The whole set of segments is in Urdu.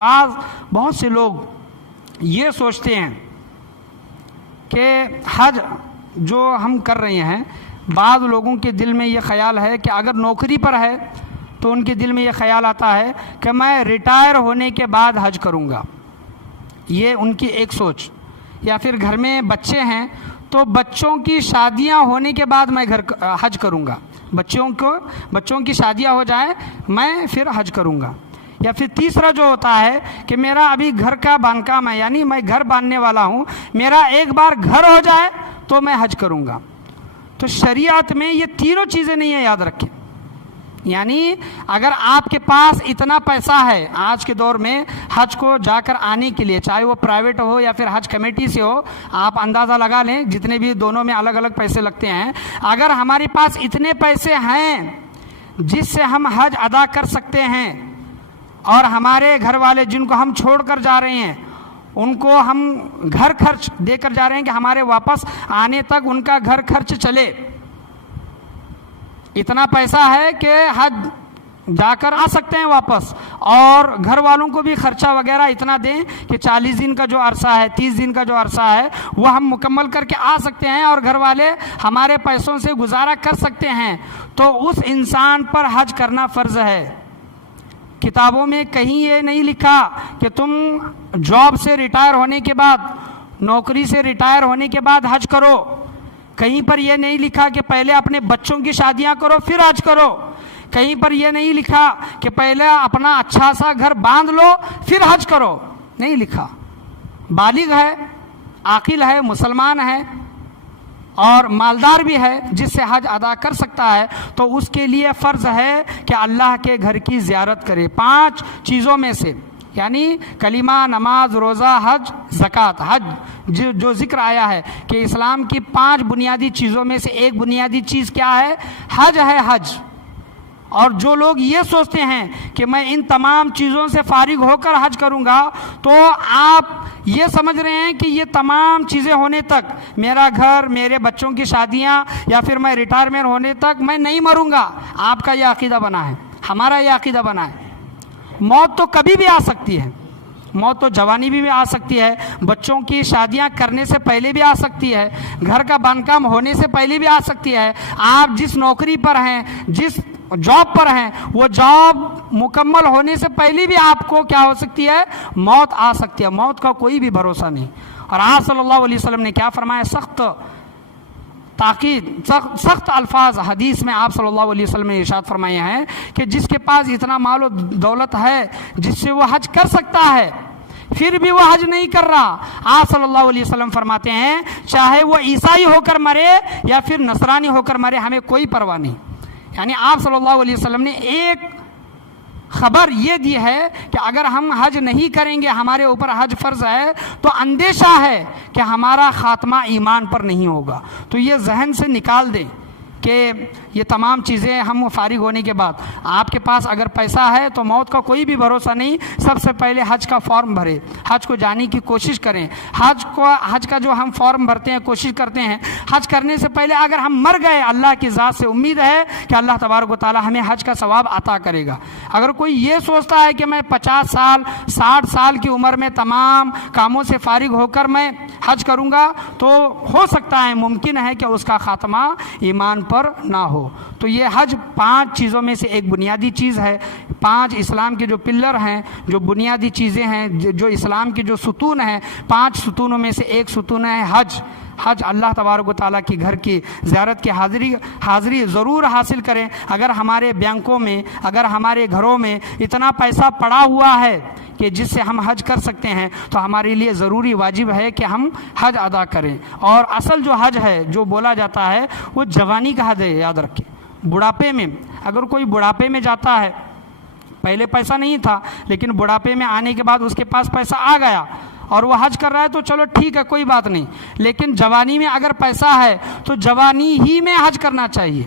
آج بہت سے لوگ یہ سوچتے ہیں کہ حج جو ہم کر رہے ہیں، بعض لوگوں کے دل میں یہ خیال ہے کہ اگر نوکری پر ہے تو ان کے دل میں یہ خیال آتا ہے کہ میں ریٹائر ہونے کے بعد حج کروں گا. یہ ان کی ایک سوچ. یا پھر گھر میں بچے ہیں تو بچوں کی شادیاں ہونے کے بعد میں حج کروں گا، بچوں کی شادیاں ہو جائیں میں پھر حج کروں گا. یا پھر تیسرا جو ہوتا ہے کہ میرا ابھی گھر کا باندھکام ہے، یعنی میں گھر باندھنے والا ہوں، میرا ایک بار گھر ہو جائے تو میں حج کروں گا. تو شریعت میں یہ تینوں چیزیں نہیں ہیں، یاد رکھیں. یعنی اگر آپ کے پاس اتنا پیسہ ہے آج کے دور میں حج کو جا کر آنے کے لیے، چاہے وہ پرائیویٹ ہو یا پھر حج کمیٹی سے ہو، آپ اندازہ لگا لیں جتنے بھی دونوں میں الگ الگ پیسے لگتے ہیں. اگر ہمارے پاس اتنے پیسے ہیں جس سے ہم حج ادا کر سکتے ہیں، اور ہمارے گھر والے جن کو ہم چھوڑ کر جا رہے ہیں ان کو ہم گھر خرچ دے کر جا رہے ہیں کہ ہمارے واپس آنے تک ان کا گھر خرچ چلے، اتنا پیسہ ہے کہ حج جا کر آ سکتے ہیں واپس، اور گھر والوں کو بھی خرچہ وغیرہ اتنا دیں کہ 40 دن کا جو عرصہ ہے، 30 دن کا جو عرصہ ہے وہ ہم مکمل کر کے آ سکتے ہیں، اور گھر والے ہمارے پیسوں سے گزارا کر سکتے ہیں، تو اس انسان پر حج کرنا فرض ہے. کتابوں میں کہیں یہ نہیں لکھا کہ تم جاب سے ریٹائر ہونے کے بعد، نوکری سے ریٹائر ہونے کے بعد حج کرو. کہیں پر یہ نہیں لکھا کہ پہلے اپنے بچوں کی شادیاں کرو پھر حج کرو. کہیں پر یہ نہیں لکھا کہ پہلے اپنا اچھا سا گھر باندھ لو پھر حج کرو. نہیں لکھا. بالغ ہے، عاقل ہے، مسلمان ہے اور مالدار بھی ہے، جس سے حج ادا کر سکتا ہے، تو اس کے لیے فرض ہے کہ اللہ کے گھر کی زیارت کرے. 5 چیزوں میں سے، یعنی کلمہ، نماز، روزہ، حج، زکوٰۃ. حج جو ذکر آیا ہے کہ اسلام کی 5 بنیادی چیزوں میں سے ایک بنیادی چیز کیا ہے؟ حج ہے. حج. اور جو لوگ یہ سوچتے ہیں کہ میں ان تمام چیزوں سے فارغ ہو کر حج کروں گا، تو آپ یہ سمجھ رہے ہیں کہ یہ تمام چیزیں ہونے تک، میرا گھر، میرے بچوں کی شادیاں، یا پھر میں ریٹائرمنٹ ہونے تک میں نہیں مروں گا. آپ کا یہ عقیدہ بنا ہے، ہمارا یہ عقیدہ بنا ہے. موت تو کبھی بھی آ سکتی ہے. موت تو جوانی بھی آ سکتی ہے، بچوں کی شادیاں کرنے سے پہلے بھی آ سکتی ہے، گھر کا باندھکام ہونے سے پہلے بھی آ سکتی ہے. آپ جس نوکری پر ہیں، جس جاب پر ہیں، وہ جاب مکمل ہونے سے پہلے بھی آپ کو کیا ہو سکتی ہے؟ موت آ سکتی ہے. موت کا کوئی بھی بھروسہ نہیں. اور آپ صلی اللہ علیہ وسلم نے کیا فرمایا؟ سخت تاکید، سخت الفاظ حدیث میں آپ صلی اللہ علیہ وسلم نے ارشاد فرمایا ہے کہ جس کے پاس اتنا مال و دولت ہے جس سے وہ حج کر سکتا ہے، پھر بھی وہ حج نہیں کر رہا، آپ صلی اللہ علیہ وسلم فرماتے ہیں چاہے وہ عیسائی ہو کر مرے یا پھر نصرانی ہو کر مرے، ہمیں کوئی پرواہ نہیں. یعنی آپ صلی اللہ علیہ وسلم نے ایک خبر یہ دی ہے کہ اگر ہم حج نہیں کریں گے، ہمارے اوپر حج فرض ہے، تو اندیشہ ہے کہ ہمارا خاتمہ ایمان پر نہیں ہوگا. تو یہ ذہن سے نکال دیں کہ یہ تمام چیزیں ہم فارغ ہونے کے بعد، آپ کے پاس اگر پیسہ ہے تو موت کا کوئی بھی بھروسہ نہیں. سب سے پہلے حج کا فارم بھرے، حج کو جانے کی کوشش کریں. حج کا جو ہم فارم بھرتے ہیں، کوشش کرتے ہیں، حج کرنے سے پہلے اگر ہم مر گئے، اللہ کی ذات سے امید ہے کہ اللہ تبارک و تعالی ہمیں حج کا ثواب عطا کرے گا. اگر کوئی یہ سوچتا ہے کہ میں 50 سال 60 سال کی عمر میں تمام کاموں سے فارغ ہو کر میں حج کروں گا، تو ہو سکتا ہے، ممکن ہے کہ اس کا خاتمہ ایمان پر نہ ہو. تو یہ حج 5 چیزوں میں سے ایک بنیادی چیز ہے. 5 اسلام کے جو پلر ہیں، جو بنیادی چیزیں ہیں، جو اسلام کے جو ستون ہیں، 5 ستونوں میں سے ایک ستون ہے حج. حج اللہ تبارک و تعالیٰ کی گھر کی زیارت کی حاضری ضرور حاصل کریں. اگر ہمارے بینکوں میں، اگر ہمارے گھروں میں اتنا پیسہ پڑا ہوا ہے کہ جس سے ہم حج کر سکتے ہیں، تو ہمارے لیے ضروری واجب ہے کہ ہم حج ادا کریں. اور اصل جو حج ہے جو بولا جاتا ہے وہ جوانی کا حج ہے، یاد رکھیں. بڑھاپے میں اگر کوئی بڑھاپے میں جاتا ہے، پہلے پیسہ نہیں تھا لیکن بڑھاپے میں آنے کے بعد اس کے پاس پیسہ آ گیا اور وہ حج کر رہا ہے، تو چلو ٹھیک ہے، کوئی بات نہیں. لیکن جوانی میں اگر پیسہ ہے تو جوانی ہی میں حج کرنا چاہیے.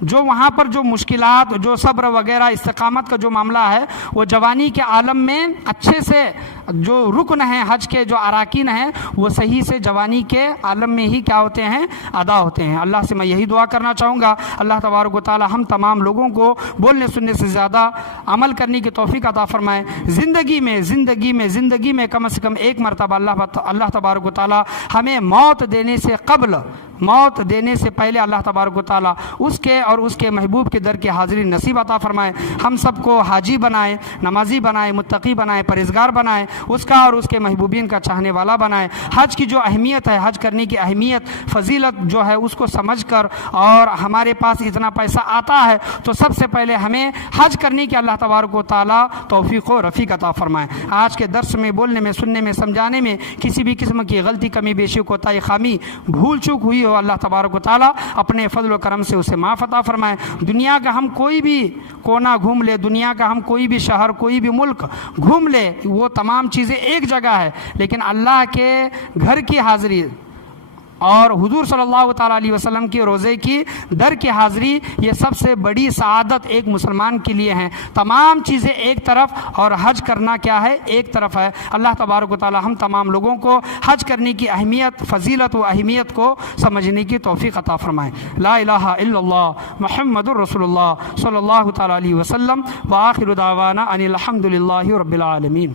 جو وہاں پر جو مشکلات، جو صبر وغیرہ استقامت کا جو معاملہ ہے وہ جوانی کے عالم میں اچھے سے جو رکن ہیں حج کے، جو اراکین ہیں، وہ صحیح سے جوانی کے عالم میں ہی کیا ہوتے ہیں، ادا ہوتے ہیں۔ اللہ سے میں یہی دعا کرنا چاہوں گا، اللہ تبارک و تعالی ہم تمام لوگوں کو بولنے سننے سے زیادہ عمل کرنے کی توفیق عطا فرمائے۔ زندگی میں کم سے کم ایک مرتبہ اللہ تبارک و تعالی ہمیں موت دینے سے پہلے اللہ تبارک و تعالی اس کے اور اس کے محبوب کے در کی حاضری نصیب عطا فرمائے۔ ہم سب کو حاجی بنائے، نمازی بنائے، متقی بنائے، پرہیزگار بنائے، اس کا اور اس کے محبوبین کا چاہنے والا بنائے۔ حج کی جو اہمیت ہے، حج کرنے کی اہمیت، فضیلت جو ہے، اس کو سمجھ کر، اور ہمارے پاس اتنا پیسہ آتا ہے تو سب سے پہلے ہمیں حج کرنے کی اللہ تبارک و تعالی توفیق و رفیق عطا فرمائے۔ آج کے درس میں بولنے میں، سننے میں، سمجھانے میں کسی بھی قسم کی غلطی، کمی بیشی، کوتاہی، خامی، بھول چوک ہوئی ہو، اللہ تبارک و تعالی اپنے فضل و کرم سے اسے معاف عطا فرمائے۔ دنیا کا ہم کوئی بھی کونا گھوم لے، دنیا کا ہم کوئی بھی شہر، کوئی بھی ملک گھوم لے، وہ تمام چیزیں ایک جگہ ہے، لیکن اللہ کے گھر کی حاضری اور حضور صلی اللہ تعالیٰ علیہ وسلم کے روزے کی در کی حاضری، یہ سب سے بڑی سعادت ایک مسلمان کے لیے ہیں۔ تمام چیزیں ایک طرف اور حج کرنا کیا ہے، ایک طرف ہے۔ اللہ تبارک و تعالیٰ ہم تمام لوگوں کو حج کرنے کی اہمیت، فضیلت و اہمیت کو سمجھنے کی توفیق عطا فرمائے۔ لا الہ الا اللہ محمد الرسول اللہ صلی اللہ تعالیٰ علیہ وسلم، وآخر دعوانا ان الحمد للہ رب العالمین۔